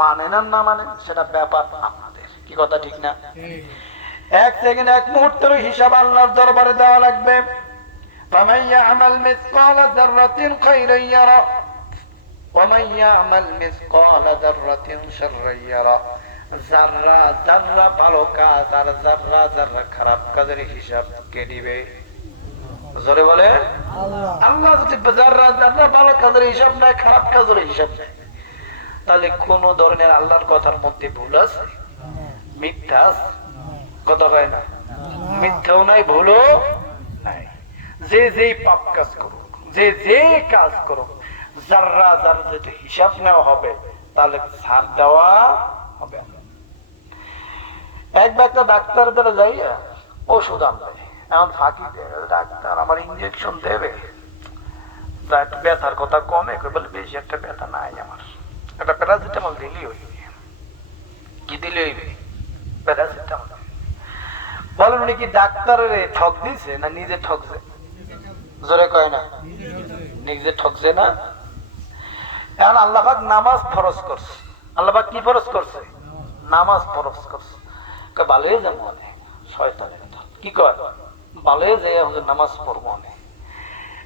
মানেন আর না মানেন সেটা ব্যাপার আপনাদের। কি কথা ঠিক না? এক সেকেন্ড, এক মুহূর্তের হিসাব আল্লাহর দরবারে দেওয়া লাগবে। فمن يعمل مثقال ذرة خيرا يره ومن يعمل مثقال ذرة شرا يره। যাররা যাররা ভালো কাজ আর যাররা যাররা খারাপ কাজের হিসাব কে দিবে? জোরে বলে আল্লাহ। যদি যাররা যাররা ভালো কাজের হিসাব নেয়, খারাপ কাজের হিসাব নেয়, তাহলে কোন ধরনের আল্লাহর কথার মধ্যে ভুল আছে? মিথ্যা আছে? কথা হয় না? মিথ্যাও নাই, ভুলও নাই। যে যেই পাপ কাজ করুক, যে যে কাজ করুক, যাররা যার যদি হিসাব নেওয়া হবে, তাহলে ছাড় দেওয়া হবে। এক একটা ডাক্তার দ্বারা যাইয়া ওষুধ আনবে, এমন ফাঁকি দেয়, ডাক্তার আমার ইঞ্জেকশন দেবে, একটু ব্যথার কথা কমে, বলে বেশি একটা ব্যথা নাই, আমার একটা প্যারাসিটামল দিলেই হইবে। কি দিলে হইবে? প্যারাসিটামল। বলেন উনি কি ডাক্তারের ঠক দিছে না নিজে ঠকছে? জোরে কয় না? নিজে ঠকছে না? এখন আল্লাহ পাক নামাজ ফরজ করছে। আল্লাহ পাক কি ফরজ করছে? নামাজ ফরজ করছে। ভালোই যাবো অনেক শয়তানের কথা। কি কয়? ভালোই যাই নামাজ পড়বো অনেক।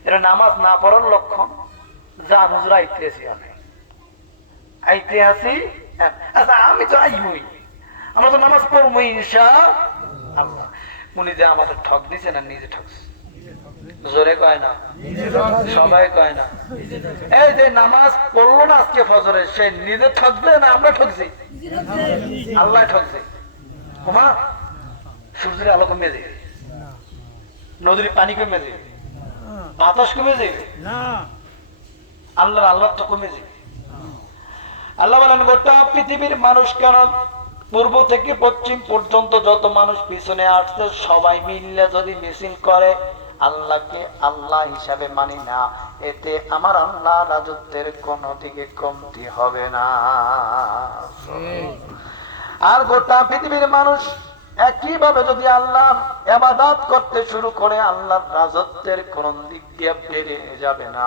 এটা নামাজ না পড়ার লক্ষণ। যা হুজুর আইতেছি অনেক, আইতে আসি, আচ্ছা আমি তো আইবই, আমরা তো নামাজ পড়বো ইনশাআল্লাহ। উনি যে আমাদের ঠক দিছে না নিজে ঠকছে? জোরে কয় না? সবাই কয় না? এই যে নামাজ পড়লো না আজকে ফজরে, সে নিজে ঠকবে না আমরা ঠকছি? আল্লাহ ঠকছে। ওমা সূর্যের আলো কমে যাবে, নদীর পানি কমে যাবে, বাতাস কমে যাবে, আল্লাহ তো কমে যাবে। আল্লাহ বলেন গোটা পৃথিবীর মানুষ কেন পূর্ব থেকে পশ্চিম পর্যন্ত যত মানুষ পিছনে আসছে, সবাই মিললে যদি মিছিল করে আল্লাহকে আল্লাহ হিসাবে মানি না, এতে আমার আল্লাহ রাজত্বের কোন দিকে কমতি হবে না। আর গোটা পৃথিবীর মানুষ একইভাবে যদি আল্লাহ ইবাদত করতে শুরু করে, আল্লাহর রাজত্বের কোন দিক দিয়ে বেড়ে যাবে না।